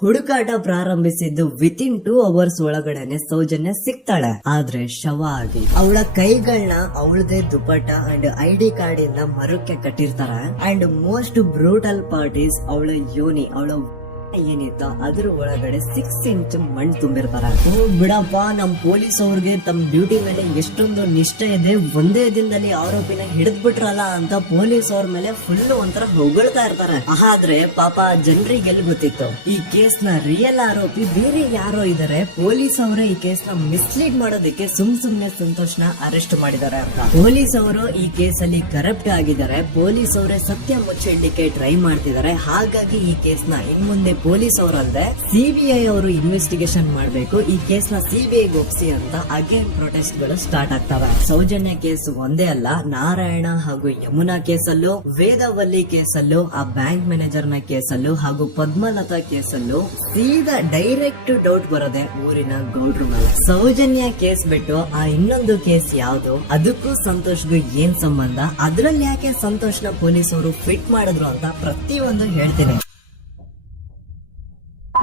ಹುಡುಕಾಟ ಪ್ರಾರಂಭಿಸಿದ್ದು within two hours ಒಳಗಡೆನೆ ಸೌಜನ್ಯ ಸಿಗ್ತಾಳೆ. ಆದ್ರೆ ಶವ ಆಗಿ ಅವಳ ಕೈಗಳನ್ನ ಅವಳದೇ ದುಪಟ್ಟ ಅಂಡ್ ಐಡಿ ಕಾರ್ಡ್ ಇಂದ ಮರಕ್ಕೆ ಕಟ್ಟಿರ್ತಾರ. ಅಂಡ್ ಮೋಸ್ಟ್ ಬ್ರೂಟಲ್ ಪಾರ್ಟೀಸ್ ಅವಳ ಯೋನಿ, ಅವಳ ಏನಿತ್ತ ಅದ್ರ ಒಳಗಡೆ ಸಿಕ್ಸ್ ಇಂಚ್ ಮಣ್ಣು ತುಂಬಿರ್ತಾರ ಓ, ಬಿಡಪ್ಪ, ನಮ್ ಪೊಲೀಸ್ ಅವ್ರಿಗೆ ತಮ್ಮ ಡ್ಯೂಟಿ ಮೇಲೆ ಎಷ್ಟೊಂದು ನಿಷ್ಠೆ ಇದೆ, ಒಂದೇ ದಿನದಲ್ಲಿ ಆರೋಪಿನ ಹಿಡಿದ್ ಬಿಟ್ರಲ್ಲ ಅಂತ ಪೊಲೀಸ್ ಅವ್ರ ಮೇಲೆ ಫುಲ್ ಒಂಥರ ಹೊಗಳ್ತಾ ಇರ್ತಾರೆ. ಆದ್ರೆ ಪಾಪ ಜನರಿಗೆ ಎಲ್ಲಿ ಗೊತ್ತಿತ್ತು? ಈ ಕೇಸ್ನ ರಿಯಲ್ ಆರೋಪಿ ಬೇರೆ ಯಾರೋ ಇದಾರೆ, ಪೊಲೀಸ್ ಅವರೇ ಈ ಕೇಸ್ನ ಮಿಸ್ಲೀಡ್ ಮಾಡೋದಕ್ಕೆ ಸುಮ್ ಸುಮ್ನೆ ಸಂತೋಷ್ನ ಅರೆಸ್ಟ್ ಮಾಡಿದ್ದಾರೆ ಅಂತ. ಪೊಲೀಸ್ ಅವರು ಈ ಕೇಸ್ ಅಲ್ಲಿ ಕರಪ್ಟ್ ಆಗಿದ್ದಾರೆ, ಪೊಲೀಸ್ ಅವರೇ ಸತ್ಯ ಮುಚ್ಚಿಡ್ಲಿಕ್ಕೆ ಟ್ರೈ ಮಾಡ್ತಿದ್ದಾರೆ, ಹಾಗಾಗಿ ಈ ಕೇಸ್ನ ಇನ್ ಮುಂದೆ ಪೊಲೀಸ್ ಅವರಲ್ಲದೆ ಸಿಬಿಐ ಅವರು ಇನ್ವೆಸ್ಟಿಗೇಷನ್ ಮಾಡಬೇಕು. ಈ ಕೇಸ್ನ ಸಿಬಿಐ ಒಪ್ಸಿ ಅಂತ ಅಗೇನ್ ಪ್ರೊಟೆಸ್ಟ್ಗಳು ಸ್ಟಾರ್ಟ್ ಆಗ್ತವೆ. ಸೌಜನ್ಯ ಕೇಸ್ ಒಂದೇ ಅಲ್ಲ, ನಾರಾಯಣ ಹಾಗೂ ಯಮುನಾ ಕೇಸಲ್ಲೂ, ವೇದವಲ್ಲಿ ಕೇಸಲ್ಲೂ, ಆ ಬ್ಯಾಂಕ್ ಮ್ಯಾನೇಜರ್ನ ಕೇಸಲ್ಲೂ ಹಾಗೂ ಪದ್ಮಲತಾ ಕೇಸಲ್ಲೂ ಸೀದಾ ಡೈರೆಕ್ಟ್ ಡೌಟ್ ಬರೋದೆ ಊರಿನ ಗೌಡ್ರ ಸೌಜನ್ಯ ಕೇಸ್ ಬಿಟ್ಟು ಆ ಇನ್ನೊಂದು ಕೇಸ್ ಯಾವ್ದು? ಅದಕ್ಕೂ ಸಂತೋಷ್ಗೂ ಏನ್ ಸಂಬಂಧ? ಅದ್ರಲ್ಲಿ ಯಾಕೆ ನ ಪೊಲೀಸ್ ಅವರು ಫಿಟ್ ಮಾಡಿದ್ರು ಅಂತ ಪ್ರತಿಯೊಂದು ಹೇಳ್ತೀನಿ.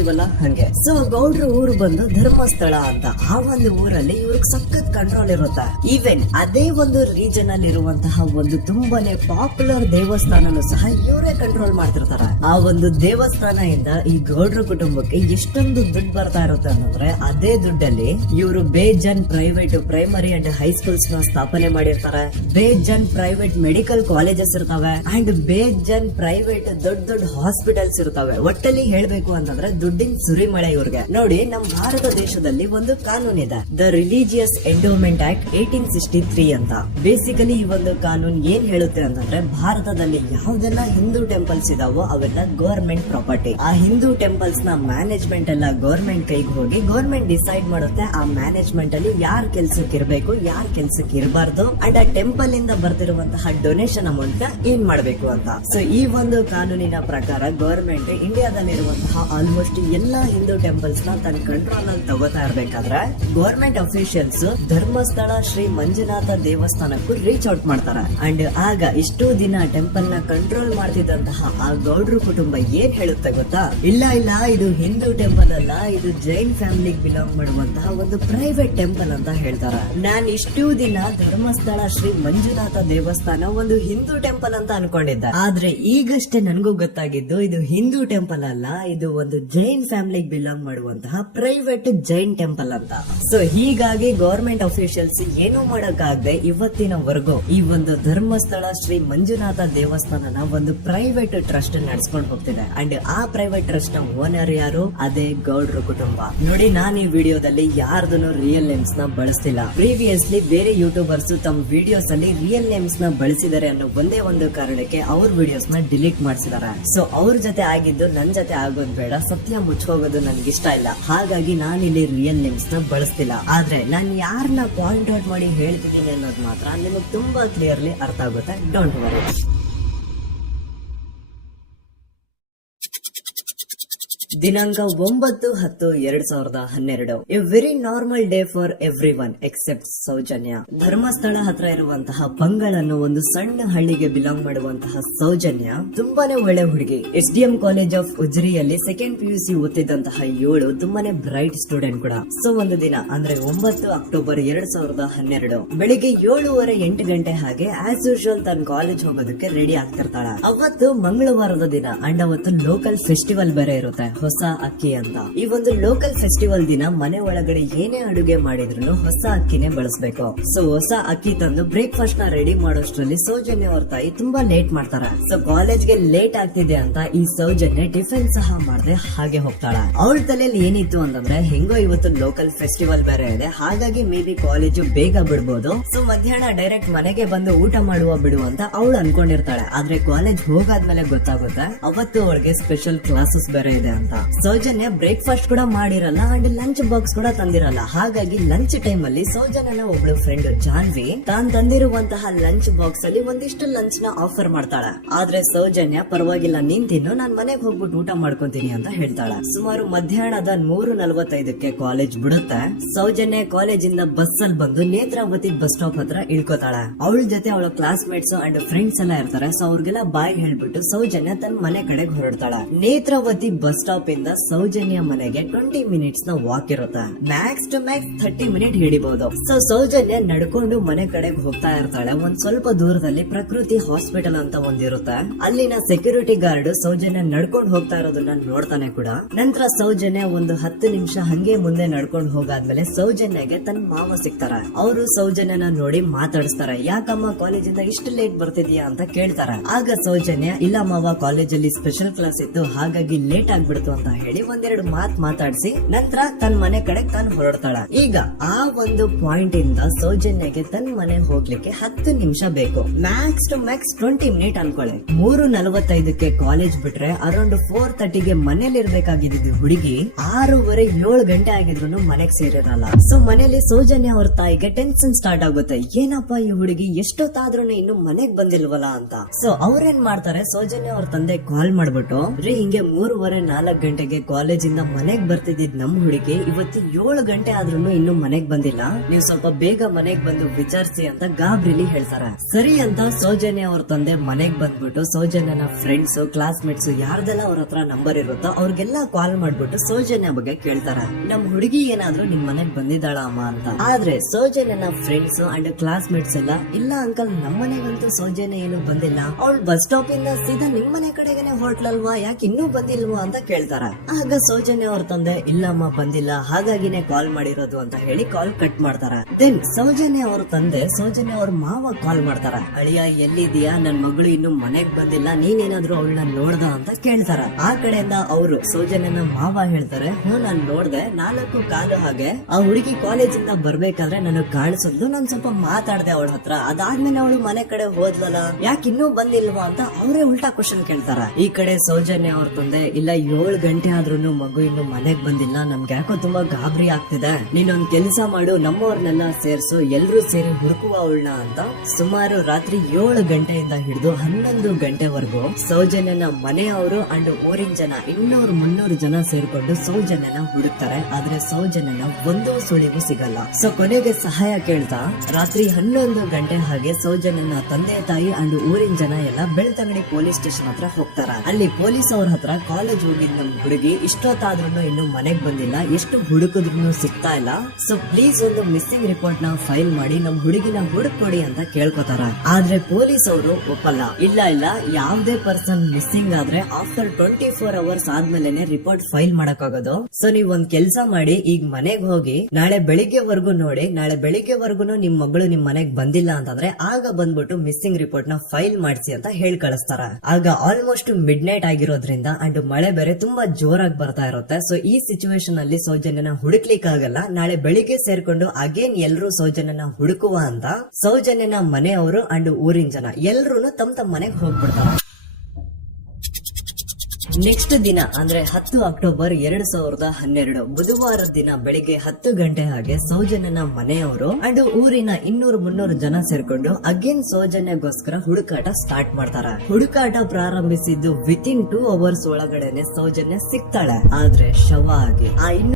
ನೋಡ್ತೀವಲ್ಲ ಹಂಗೆ. ಸೊ ಗೌಡ್ರ ಊರು ಬಂದು ಧರ್ಮಸ್ಥಳ ಅಂತ, ಆ ಒಂದು ಊರಲ್ಲಿ ಇವ್ರಿಗೆ ಸಖತ್ ಕಂಟ್ರೋಲ್ ಇರುತ್ತೆ. ಈವೆನ್ ಅದೇ ಒಂದು ರೀಜನ್ ಅಲ್ಲಿ ಇರುವಂತಹ ಒಂದು ತುಂಬಾನೇ ಪಾಪ್ಯುಲರ್ ದೇವಸ್ಥಾನನು ಸಹ ಇವರೇ ಕಂಟ್ರೋಲ್ ಮಾಡ್ತಿರ್ತಾರ. ಆ ಒಂದು ದೇವಸ್ಥಾನ ಇಂದ ಈ ಗೌಡ್ರ ಕುಟುಂಬಕ್ಕೆ ಎಷ್ಟೊಂದು ದುಡ್ಡು ಬರ್ತಾ ಇರುತ್ತೆ ಅಂತಂದ್ರೆ, ಅದೇ ದುಡ್ಡಲ್ಲಿ ಇವರು ಬೇಜನ್ ಪ್ರೈವೇಟ್ ಪ್ರೈಮರಿ ಅಂಡ್ ಹೈಸ್ಕೂಲ್ಸ್ನ ಸ್ಥಾಪನೆ ಮಾಡಿರ್ತಾರೆ. ಬೇಜನ್ ಪ್ರೈವೇಟ್ ಮೆಡಿಕಲ್ ಕಾಲೇಜಸ್ ಇರ್ತಾವೆ. ಅಂಡ್ ಬೇಜನ್ ಪ್ರೈವೇಟ್ ದೊಡ್ಡ ದೊಡ್ಡ ಹಾಸ್ಪಿಟಲ್ಸ್ ಇರ್ತಾವೆ. ಒಟ್ಟಲ್ಲಿ ಹೇಳ್ಬೇಕು ಅಂತಂದ್ರೆ ದುಡ್ಡಿನ ಸುರಿಮಳೆ ಇವ್ರಿಗೆ. ನೋಡಿ, ನಮ್ ಭಾರತ ದೇಶದಲ್ಲಿ ಒಂದು ಕಾನೂನ್ ಇದೆ the religious endowment act eighteen sixty three ಅಂತ. ಬೇಸಿಕಲಿ ಈ ಒಂದು ಕಾನೂನ್ ಏನ್ ಹೇಳುತ್ತೆ ಅಂತಂದ್ರೆ, ಭಾರತದಲ್ಲಿ ಯಾವ್ದೆಲ್ಲ ಹಿಂದೂ ಟೆಂಪಲ್ಸ್ ಇದಾವೋ ಅವೆಲ್ಲ ಗವರ್ಮೆಂಟ್ ಪ್ರಾಪರ್ಟಿ ಆ ಹಿಂದೂ ಟೆಂಪಲ್ಸ್ನ ಮ್ಯಾನೇಜ್ಮೆಂಟ್ ಎಲ್ಲ ಗವರ್ಮೆಂಟ್ ಕೈಗೆ ಹೋಗಿ ಗವರ್ಮೆಂಟ್ ಡಿಸೈಡ್ ಮಾಡುತ್ತೆ, ಆ ಮ್ಯಾನೇಜ್ಮೆಂಟ್ ಅಲ್ಲಿ ಯಾರ್ ಕೆಲ್ಸಕ್ಕೆ ಇರಬೇಕು, ಯಾರ್ ಕೆಲ್ಸಕ್ಕೆ ಇರಬಾರ್ದು ಅಂಡ್ ಆ ಟೆಂಪಲ್ ಇಂದ ಬರ್ತಿರುವಂತಹ ಡೊನೇಷನ್ ಅಮೌಂಟ್ ಏನ್ ಮಾಡ್ಬೇಕು ಅಂತ. ಸೊ ಈ ಒಂದು ಕಾನೂನಿನ ಪ್ರಕಾರ ಗವರ್ಮೆಂಟ್ ಇಂಡಿಯಾದಲ್ಲಿರುವಂತಹ ಆಲ್ಮೋಸ್ಟ್ ಎಲ್ಲಾ ಹಿಂದೂ ಟೆಂಪಲ್ಸ್ನ ತನ್ನ ಕಂಟ್ರೋಲ್ ಅಲ್ಲಿ ತಗೋತಾ ಇರ್ಬೇಕಾದ್ರೆ ಗವರ್ಮೆಂಟ್ ಅಫಿಷಿಯಲ್ಸ್ ಧರ್ಮಸ್ಥಳ ಶ್ರೀ ಮಂಜುನಾಥ ದೇವಸ್ಥಾನಕ್ಕೂ ರೀಚ್ ಔಟ್ ಮಾಡ್ತಾರೆ. ಅಂಡ್ ಆಗ ಇಷ್ಟು ದಿನ ಟೆಂಪಲ್ನ ಕಂಟ್ರೋಲ್ ಮಾಡ್ತಿದ್ದಂತಹ ಆ ಗೌಡ್ರ ಕುಟುಂಬ ಏನ್ ಹೇಳುತ್ತೆ ಗೊತ್ತಾ? ಇಲ್ಲ ಇಲ್ಲ, ಇದು ಹಿಂದೂ ಟೆಂಪಲ್ ಅಲ್ಲ, ಇದು ಜೈನ್ ಫ್ಯಾಮಿಲಿ ಬಿಲಾಂಗ್ ಮಾಡುವಂತಹ ಒಂದು ಪ್ರೈವೇಟ್ ಟೆಂಪಲ್ ಅಂತ ಹೇಳ್ತಾರೆ. ನಾನ್ ಇಷ್ಟು ದಿನ ಧರ್ಮಸ್ಥಳ ಶ್ರೀ ಮಂಜುನಾಥ ದೇವಸ್ಥಾನ ಒಂದು ಹಿಂದೂ ಟೆಂಪಲ್ ಅಂತ ಅನ್ಕೊಂಡಿದ್ದೆ. ಆದ್ರೆ ಈಗಷ್ಟೇ ನನ್ಗೂ ಗೊತ್ತಾಗಿದ್ದು, ಇದು ಹಿಂದೂ ಟೆಂಪಲ್ ಅಲ್ಲ, ಇದು ಒಂದು ಜೈನ್ ಫ್ಯಾಮಿಲಿಗೆ ಬಿಲಾಂಗ್ ಮಾಡುವಂತಹ ಪ್ರೈವೇಟ್ ಜೈನ್ ಟೆಂಪಲ್ ಅಂತ. ಸೊ ಹೀಗಾಗಿ ಗವರ್ಮೆಂಟ್ ಅಫಿಷಿಯಲ್ಸ್ ಏನು ಮಾಡಕ್ಕಾಗದೆ ಇವತ್ತಿನವರೆಗೂ ಈ ಒಂದು ಧರ್ಮಸ್ಥಳ ಶ್ರೀ ಮಂಜುನಾಥ ದೇವಸ್ಥಾನನ ಒಂದು ಪ್ರೈವೇಟ್ ಟ್ರಸ್ಟ್ ನಡೆಸ್ಕೊಂಡು ಹೋಗ್ತಿದೆ. ಅಂಡ್ ಆ ಪ್ರೈವೇಟ್ ಟ್ರಸ್ಟ್ನ ಓನರ್ ಯಾರು? ಅದೇ ಗೌಡ್ರ ಕುಟುಂಬ. ನೋಡಿ, ನಾನು ಈ ವಿಡಿಯೋದಲ್ಲಿ ಯಾರ್ದನ್ನು ರಿಯಲ್ ನೇಮ್ಸ್ನ ಬಳಸ್ತಿಲ್ಲ. ಪ್ರೀವಿಯಸ್ಲಿ ಬೇರೆ ಯೂಟ್ಯೂಬರ್ಸ್ ತಮ್ಮ ವಿಡಿಯೋಸ್ ಅಲ್ಲಿ ರಿಯಲ್ ನೇಮ್ಸ್ನ ಬಳಸಿದ್ದಾರೆ ಅನ್ನೋ ಒಂದೇ ಒಂದು ಕಾರಣಕ್ಕೆ ಅವ್ರ ವಿಡಿಯೋಸ್ನ ಡಿಲೀಟ್ ಮಾಡ್ಸಿದಾರೆ ಸೊ ಅವ್ರ ಜೊತೆ ಆಗಿದ್ದು ನನ್ ಜೊತೆ ಆಗೋದ್ ಬೇಡ. ಸತ್ಯ ಮುಚ್ಚೋಗೋದು ನನ್ಗೆ ಇಷ್ಟ ಇಲ್ಲ. ಹಾಗಾಗಿ ನಾನು ಇಲ್ಲಿ ರಿಯಲ್ ನೇಮ್ಸ್ನ ಬಳಸ್ತಿಲ್ಲ. ಆದ್ರೆ ನಾನು ಯಾರನ್ನ ಪಾಯಿಂಟ್ ಔಟ್ ಮಾಡಿ ಹೇಳ್ತಿದ್ದೀನಿ ಅನ್ನೋದು ಮಾತ್ರ ನಿಮಗೆ ತುಂಬಾ ಕ್ಲಿಯರ್ಲಿ ಅರ್ಥ ಆಗುತ್ತೆ. ಡೋಂಟ್ ವರಿ ದಿನಾಂಕ ಒಂಬತ್ತು, ಹತ್ತು, ಎರಡ್ ಸಾವಿರದ ಹನ್ನೆರಡು. A very normal day for everyone except Soujanya. Dharmasthala ಹತ್ರ ಇರುವಂತಹ ಪಂಗಳನ್ನು ಒಂದು ಸಣ್ಣ ಹಳ್ಳಿಗೆ ಬಿಲಾಂಗ್ ಮಾಡುವಂತಹ ಸೌಜನ್ಯ. ತುಂಬಾನೇ ಒಳ್ಳೆ ಹುಡುಗಿ. S D M college of ಉಜ್ರಿಯಲ್ಲಿ second P U C ಓದ್ತಿದ್ದಂತಹ ಏಳು ತುಂಬಾನೇ ಬ್ರೈಟ್ ಸ್ಟೂಡೆಂಟ್ ಕೂಡ. ಸೊ ಒಂದು ದಿನ, ಅಂದ್ರೆ ಒಂಬತ್ತು ಅಕ್ಟೋಬರ್ ಎರಡ್ ಸಾವಿರದ ಹನ್ನೆರಡು, ಬೆಳಿಗ್ಗೆ ಏಳುವರೆ ಎಂಟು ಗಂಟೆ ಹಾಗೆ ಆಸ್ ಯೂಶುವಲ್ ತನ್ನ ಕಾಲೇಜ್ ಹೋಗೋದಕ್ಕೆ ರೆಡಿ ಆಗ್ತಿರ್ತಾಳ. ಅವತ್ತು ಮಂಗಳವಾರದ ದಿನ ಅಂಡ್ ಅವತ್ತು ಲೋಕಲ್ ಫೆಸ್ಟಿವಲ್ ಬೇರೆ ಇರುತ್ತೆ. ಹೊಸ ಅಕ್ಕಿ ಅಂತ. ಈ ಒಂದು ಲೋಕಲ್ ಫೆಸ್ಟಿವಲ್ ದಿನ ಮನೆ ಒಳಗಡೆ ಏನೇ ಅಡುಗೆ ಮಾಡಿದ್ರು ಹೊಸ ಅಕ್ಕಿನೇ ಬಳಸಬೇಕು. ಸೊ ಹೊಸ ಅಕ್ಕಿ ತಂದು ಬ್ರೇಕ್ಫಾಸ್ಟ್ನ ರೆಡಿ ಮಾಡೋಷ್ಟ್ರಲ್ಲಿ ಸೌಜನ್ಯ ಅವ್ರ ತಾಯಿ ತುಂಬಾ ಲೇಟ್ ಮಾಡ್ತಾರೆ. ಸೊ ಕಾಲೇಜ್ಗೆ ಲೇಟ್ ಆಗ್ತಿದೆ ಅಂತ ಈ ಸೌಜನ್ಯ ಟಿಫಿನ್ ಸಹ ಮಾಡದೆ ಹಾಗೆ ಹೋಗ್ತಾಳ. ಅವಳ ತಲೆಯಲ್ಲಿ ಏನಿತ್ತು ಅಂತಂದ್ರೆ, ಹೆಂಗೋ ಇವತ್ತು ಲೋಕಲ್ ಫೆಸ್ಟಿವಲ್ ಬೇರೆ ಇದೆ. ಹಾಗಾಗಿ ಮೇ ಬಿ ಕಾಲೇಜು ಬೇಗ ಬಿಡ್ಬೋದು. ಸೊ ಮಧ್ಯಾಹ್ನ ಡೈರೆಕ್ಟ್ ಮನೆಗೆ ಬಂದು ಊಟ ಮಾಡುವ ಬಿಡು ಅಂತ ಅವಳು ಅನ್ಕೊಂಡಿರ್ತಾಳೆ. ಆದ್ರೆ ಕಾಲೇಜ್ ಹೋಗಾದ್ಮೇಲೆ ಗೊತ್ತಾಗುತ್ತೆ, ಅವತ್ತು ಅವಳಿಗೆ ಸ್ಪೆಷಲ್ ಕ್ಲಾಸಸ್ ಬೇರೆ ಇದೆ ಅಂತ. ಸೌಜನ್ಯ ಬ್ರೇಕ್ಫಾಸ್ಟ್ ಕೂಡ ಮಾಡಿರಲ್ಲ ಅಂಡ್ ಲಂಚ್ ಬಾಕ್ಸ್ ಕೂಡ ತಂದಿರಲ್ಲ. ಹಾಗಾಗಿ ಲಂಚ್ ಟೈಮ್ ಅಲ್ಲಿ ಸೌಜನ್ಯನ ಒಬ್ಳು ಫ್ರೆಂಡ್ ಜಾನ್ವಿ, ತಾನ್ ತಂದಿರುವಂತಹ ಲಂಚ್ ಬಾಕ್ಸ್ ಅಲ್ಲಿ ಒಂದಿಷ್ಟು ಲಂಚ್ನ ಆಫರ್ ಮಾಡ್ತಾಳೆ. ಆದ್ರೆ ಸೌಜನ್ಯ, ಪರವಾಗಿಲ್ಲ, ನೀನ್ ತಿನ್ನು, ನಾನ್ ಮನೆಗೆ ಹೋಗ್ಬಿಟ್ಟು ಊಟ ಮಾಡ್ಕೊಂತೀನಿ ಅಂತ ಹೇಳ್ತಾಳೆ. ಸುಮಾರು ಮಧ್ಯಾಹ್ನದ ಮೂರು ನಲವತ್ತೈದಕ್ಕೆ ಕಾಲೇಜ್ ಬಿಡುತ್ತೆ. ಸೌಜನ್ಯ ಕಾಲೇಜಿಂದ ಬಸ್ ಅಲ್ಲಿ ಬಂದು ನೇತ್ರಾವತಿ ಬಸ್ ಸ್ಟಾಪ್ ಹತ್ರ ಇಳ್ಕೊತಾಳೆ. ಅವಳ ಜೊತೆ ಅವಳ ಕ್ಲಾಸ್ ಮೇಟ್ಸ್ ಅಂಡ್ ಫ್ರೆಂಡ್ಸ್ ಎಲ್ಲ ಇರ್ತಾರೆ ಸೊ ಅವ್ರಿಗೆಲ್ಲ ಬಾಯ್ ಹೇಳ್ಬಿಟ್ಟು ಸೌಜನ್ಯ ತನ್ನ ಮನೆ ಕಡೆಗೆ ಹೊರಡ್ತಾಳೆ. ನೇತ್ರಾವತಿ ಬಸ್ ಸ್ಟಾಪ್ ಇಂದ ಸೌಜನ್ಯ ಮನೆಗೆ ಟ್ವೆಂಟಿ ಮಿನಿಟ್ಸ್ನ ವಾಕ್ ಇರುತ್ತೆ. Max to max thirty minute ಹಿಡಿಬಹುದು so Soujanya ನಡ್ಕೊಂಡು ಮನೆ ಕಡೆಗೆ ಹೋಗ್ತಾ ಇರ್ತಾಳೆ. ಒಂದ್ ಸ್ವಲ್ಪ ದೂರದಲ್ಲಿ ಪ್ರಕೃತಿ ಹಾಸ್ಪಿಟಲ್ ಅಂತ ಒಂದಿರುತ್ತೆ ಅಲ್ಲಿನ ಸೆಕ್ಯೂರಿಟಿ ಗಾರ್ಡ್ ಸೌಜನ್ಯ ನಡ್ಕೊಂಡು ಹೋಗ್ತಾ ಇರೋದನ್ನ ನೋಡ್ತಾನೆ ಕೂಡ. ನಂತರ ಸೌಜನ್ಯ ಒಂದು ಹತ್ತು ನಿಮಿಷ ಹಂಗೆ ಮುಂದೆ ನಡ್ಕೊಂಡು ಹೋಗಾದ್ಮೇಲೆ ಸೌಜನ್ಯಗೆ ತನ್ನ ಮಾವ ಸಿಗ್ತಾರ. ಅವರು ಸೌಜನ್ಯನ ನೋಡಿ ಮಾತಾಡಿಸ್ತಾರೆ. ಯಾಕಮ್ಮ ಕಾಲೇಜಿಂದ ಇಷ್ಟು ಲೇಟ್ ಬರ್ತಿದ್ಯಾ ಅಂತ ಕೇಳ್ತಾರ. ಆಗ ಸೌಜನ್ಯ, ಇಲ್ಲ ಮಾವ, ಕಾಲೇಜಲ್ಲಿ ಸ್ಪೆಷಲ್ ಕ್ಲಾಸ್ ಇತ್ತು. ಹಾಗಾಗಿ ಲೇಟ್ ಆಗ್ಬಿಡ್ತು ಅಂತ ಹೇಳಿ ಒಂದೆರಡು ಮಾತ್ ಮಾತಾಡಿಸಿ ನಂತರ ತನ್ನ ಮನೆ ಕಡೆ ತಾನು ಹೊರಡ್ತಾಳ. ಈಗ ಆ ಒಂದು ಪಾಯಿಂಟ್ ಇಂದ ಸೌಜನ್ಯಗೆ ತನ್ನ ಮನೆ ಹೋಗ್ಲಿಕ್ಕೆ ಹತ್ತು ನಿಮಿಷ ಬೇಕು. Max to max twenty minute ಅನ್ಕೊಳ್ಳಿ ಮೂರು ನಲವತ್ತೈದಕ್ಕೆ ಕಾಲೇಜ್ ಬಿಟ್ರೆ ಅರೌಂಡ್ ಫೋರ್ ತರ್ಟಿಗೆ ಮನೇಲಿ ಇರ್ಬೇಕಾಗಿದ್ದು ಹುಡುಗಿ ಆರೂವರೆ ಏಳು ಗಂಟೆ ಆಗಿದ್ರು ಮನೆಗ್ ಸೇರಿರಲ್ಲ. ಸೊ ಮನೇಲಿ ಸೌಜನ್ಯ ಅವ್ರ ತಾಯಿಗೆ ಟೆನ್ಷನ್ ಸ್ಟಾರ್ಟ್ ಆಗುತ್ತೆ. ಏನಪ್ಪ ಈ ಹುಡುಗಿ ಎಷ್ಟೊತ್ತಾದ್ರೂ ಇನ್ನು ಮನೆಗ್ ಬಂದಿಲ್ವಲ್ಲ ಅಂತ. ಸೊ ಅವ್ರೇನ್ ಮಾಡ್ತಾರೆ, ಸೌಜನ್ಯ ಅವ್ರ ತಂದೆ ಕಾಲ್ ಮಾಡ್ಬಿಟ್ಟು, ರೀ, ಹಿಂಗೆ ಮೂರುವರೆ ನಾಲ್ಕ್ ಗಂಟೆಗೆ ಕಾಲೇಜಿಂದ ಮನೆಗ್ ಬರ್ತಿದ್ದಿದ್ ನಮ್ ಹುಡುಗಿ ಇವತ್ತು ಏಳು ಗಂಟೆ ಆದ್ರೂ ಇನ್ನು ಮನೆಗ್ ಬಂದಿಲ್ಲ. ನೀವು ಸ್ವಲ್ಪ ಬೇಗ ಮನೆಗ್ ಬಂದು ವಿಚಾರಿಸಿ ಅಂತ ಗಾಬ್ರಿಲಿ ಹೇಳ್ತಾರೆ. ಸರಿ ಅಂತ ಸೌಜನ್ಯ ಅವ್ರ ತಂದೆ ಮನೆಗ್ ಬಂದ್ಬಿಟ್ಟು ಸೌಜನ್ಯನ ಫ್ರೆಂಡ್ಸ್ ಕ್ಲಾಸ್ ಮೇಟ್ಸ್ ಯಾರ್ದೆಲ್ಲ ಅವ್ರ ಹತ್ರ ನಂಬರ್ ಇರುತ್ತೋ ಅವ್ರಿಗೆಲ್ಲ ಕಾಲ್ ಮಾಡ್ಬಿಟ್ಟು ಸೌಜನ್ಯ ಬಗ್ಗೆ ಕೇಳ್ತಾರ. ನಮ್ ಹುಡುಗಿ ಏನಾದ್ರೂ ನಿಮ್ ಮನೆಗ್ ಬಂದಿದ್ದಾಳ ಅಮ್ಮ ಅಂತ. ಆದ್ರೆ ಸೌಜನ್ಯನ ಫ್ರೆಂಡ್ಸ್ ಅಂಡ್ ಕ್ಲಾಸ್ ಮೇಟ್ಸ್ ಎಲ್ಲ, ಇಲ್ಲ ಅಂಕಲ್ ನಮ್ ಮನೆಗಂತೂ ಸೌಜನ್ಯ ಏನು ಬಂದಿಲ್ಲ. ಅವಳು ಬಸ್ ಸ್ಟಾಪ್ ಇಂದ ಸೀದಾ ನಿಮ್ ಮನೆ ಕಡೆಗೇನೆ ಹೊರಟ್ಲಲ್ವಾ ಯಾಕೆ ಇನ್ನೂ ಬಂದಿಲ್ವಾ? ಅಂತ ಕೇಳ್ತಾರ. ಆಗ ಸೌಜನ್ಯ ಅವ್ರ ತಂದೆ, ಇಲ್ಲಮ್ಮ, ಬಂದಿಲ್ಲ. ಹಾಗಾಗಿನೇ ಕಾಲ್ ಮಾಡಿರೋದು ಅಂತ ಹೇಳಿ ಕಾಲ್ ಕಟ್ ಮಾಡ್ತಾರ. ದೆನ್ ಸೌಜನ್ಯ ಅವ್ರ ತಂದೆ, ಸೌಜನ್ಯ ಅವ್ರ ಮಾವ ಕಾಲ್ ಮಾಡ್ತಾರ. ಅಳಿಯ ಎಲ್ಲಿದ್ಯಾ ನನ್ ಮಗಳು ಇನ್ನು ಮನೆಗ್ ಬಂದಿಲ್ಲ. ನೀನೇನಾದ್ರು ಅವಳನ್ನ ನೋಡ್ದ ಅಂತ ಕೇಳ್ತಾರ. ಆ ಕಡೆಯಿಂದ ಅವರು ಸೌಜನ್ಯನ ಮಾವ ಹೇಳ್ತಾರೆ, ಹ್ಞೂ, ನಾನ್ ನೋಡ್ದೆ. ನಾಲ್ಕು ಕಾಲು ಹಾಗೆ ಆ ಹುಡುಗಿ ಕಾಲೇಜಿಂದ ಬರ್ಬೇಕಾದ್ರೆ ನನಗ್ ಕಾಣಿಸಿದ್ಲು ನಾನ್ ಸ್ವಲ್ಪ ಮಾತಾಡ್ದೆ ಅವಳ ಹತ್ರ. ಅದಾದ್ಮೇಲೆ ಅವಳು ಮನೆ ಕಡೆ ಹೋದ್ಲಲ್ಲ, ಯಾಕೆ ಇನ್ನೂ ಬಂದಿಲ್ವಾ? ಅಂತ ಅವರೇ ಉಲ್ಟಾ ಕ್ವಶನ್ ಕೇಳ್ತಾರ. ಈ ಕಡೆ ಸೌಜನ್ಯ ಅವ್ರ ತಂದೆ, ಇಲ್ಲ, ಏಳು ಗಂಟೆ ಆದ್ರೂ ಮಗು ಇನ್ನು ಮನೆಗ್ ಬಂದಿಲ್ಲ. ನಮ್ಗೆ ಯಾಕೋ ತುಂಬಾ ಗಾಬರಿ ಆಗ್ತಿದೆ. ನೀನೊಂದ್ ಕೆಲಸ ಮಾಡು ನಮ್ಮವ್ರನ್ನೆಲ್ಲ ಸೇರ್ಸು, ಎಲ್ರೂ ಸೇರಿ ಹುಡುಕುವ ಅವಳನ್ನ ಅಂತ ಸುಮಾರು ರಾತ್ರಿ ಏಳು ಗಂಟೆಯಿಂದ ಹಿಡಿದು ಹನ್ನೊಂದು ಗಂಟೆವರೆಗೂ ಸೌಜನ್ಯನ ಮನೆಯವರು ಅಂಡ್ ಊರಿನ ಜನ, ಇನ್ನೂರು ಮುನ್ನೂರು ಜನ ಸೇರ್ಕೊಂಡು ಸೌಜನ್ಯನ ಹುಡುಕ್ತಾರೆ. ಆದ್ರೆ ಸೌಜನ್ಯನ ಒಂದು ಸುಳಿವು ಸಿಗಲ್ಲ. ಸೊ ಕೊನೆಗೆ ಸಹಾಯ ಕೇಳ್ತಾ, ರಾತ್ರಿ ಹನ್ನೊಂದು ಗಂಟೆ ಹಾಗೆ ಸೌಜನ್ಯನ ತಂದೆ, ತಾಯಿ ಅಂಡ್ ಊರಿನ ಜನ ಎಲ್ಲ ಬೆಳ್ತಂಗಡಿ ಪೊಲೀಸ್ ಸ್ಟೇಷನ್ ಹತ್ರ ಹೋಗ್ತಾರ. ಅಲ್ಲಿ ಪೊಲೀಸ್ ಅವ್ರ ಹತ್ರ ಕಾಲೇಜ್ ಹೋಗಿದ್ ನಮ್ ಹುಡುಗಿ ಇಷ್ಟೊತ್ತಾದ್ರೂ ಇನ್ನು ಮನೆಗ್ ಬಂದಿಲ್ಲ. ಎಷ್ಟು ಹುಡುಕಿದ್ರು ಸಿಗ್ತಾ ಇಲ್ಲ. ಸೊ ಪ್ಲೀಸ್ ಒಂದು ಮಿಸ್ಸಿಂಗ್ ರಿಪೋರ್ಟ್ನ ಫೈಲ್ ಮಾಡಿ, ನಮ್ ಹುಡುಗಿನ ಹುಡುಕೊಡಿ ಅಂತ ಕೇಳ್ಕೊತಾರ. ಆದ್ರೆ ಪೊಲೀಸ್ ಅವರು ಒಪ್ಪಲ್ಲ. ಇಲ್ಲ ಇಲ್ಲ, ಯಾವ್ದೇ ಪರ್ಸನ್ ಮಿಸ್ಸಿಂಗ್ ಆದ್ರೆ ಆಫ್ಟರ್ ಟ್ವೆಂಟಿ ಫೋರ್ ಅವರ್ಸ್ ಆದ್ಮೇಲೆನೆ ರಿಪೋರ್ಟ್ ಫೈಲ್ ಮಾಡಕ್ಕಾಗೋದು. ಸೊ ನೀವ್ ಒಂದ್ ಕೆಲ್ಸ ಮಾಡಿ, ಈಗ ಮನೆಗ್ ಹೋಗಿ, ನಾಳೆ ಬೆಳಿಗ್ಗೆವರೆಗೂ ನೋಡಿ, ನಾಳೆ ಬೆಳಿಗ್ಗೆವರೆಗೂ ನಿಮ್ ಮಗಳು ನಿಮ್ ಮನೆಗ್ ಬಂದಿಲ್ಲ ಅಂತಂದ್ರೆ ಆಗ ಬಂದ್ಬಿಟ್ಟು ಮಿಸ್ಸಿಂಗ್ ರಿಪೋರ್ಟ್ನ ಫೈಲ್ ಮಾಡಿಸಿ ಅಂತ ಹೇಳ್ ಕಳಿಸ್ತಾರ. ಆಗ ಆಲ್ಮೋಸ್ಟ್ ಮಿಡ್ ನೈಟ್ ಆಗಿರೋದ್ರಿಂದ ಅಂಡ್ ಮಳೆ ಬೇರೆ ತುಂಬಾ ಜೋರಾಗಿ ಬರ್ತಾ ಇರುತ್ತೆ. ಸೊ ಈ ಸಿಚುವೇಶನ್ ಅಲ್ಲಿ ಸೌಜನ್ಯನ ಹುಡುಕ್ಲಿಕ್ಕಾಗಲ್ಲ. ನಾಳೆ ಬೆಳಿಗ್ಗೆ ಸೇರ್ಕೊಂಡು ಅಗೇನ್ ಎಲ್ರು ಸೌಜನ್ಯನ ಹುಡುಕುವ ಅಂತ ಸೌಜನ್ಯನ ಮನೆಯವರು ಅಂಡ್ ಊರಿನ ಜನ ಎಲ್ರು ತಮ್ ತಮ್ಮ ಮನೆಗೆ ಹೋಗ್ಬಿಡ್ತಾರೆ. ನೆಕ್ಸ್ಟ್ ದಿನ, ಅಂದ್ರೆ ಹತ್ತು ಅಕ್ಟೋಬರ್ ಎರಡ್ ಸಾವಿರದ ಹನ್ನೆರಡು, ಬುಧವಾರ ದಿನ ಬೆಳಿಗ್ಗೆ ಹತ್ತು ಗಂಟೆ ಹಾಗೆ ಸೌಜನ್ಯನ ಮನೆಯವರು ಅಂಡ್ ಊರಿನ ಇನ್ನೂರು ಮುನ್ನೂರು ಜನ ಸೇರ್ಕೊಂಡು ಅಗೇನ್ ಸೌಜನ್ಯಗೋಸ್ಕರ ಹುಡುಕಾಟ ಸ್ಟಾರ್ಟ್ ಮಾಡ್ತಾರ. ಹುಡುಕಾಟ ಪ್ರಾರಂಭಿಸಿದ್ದು ವಿತ್ ಇನ್ ಟೂ ಅವರ್ಸ್ ಒಳಗಡೆನೆ ಸೌಜನ್ಯ ಸಿಗ್ತಾಳೆ. ಆದ್ರೆ ಶವ ಆಗಿ ಆ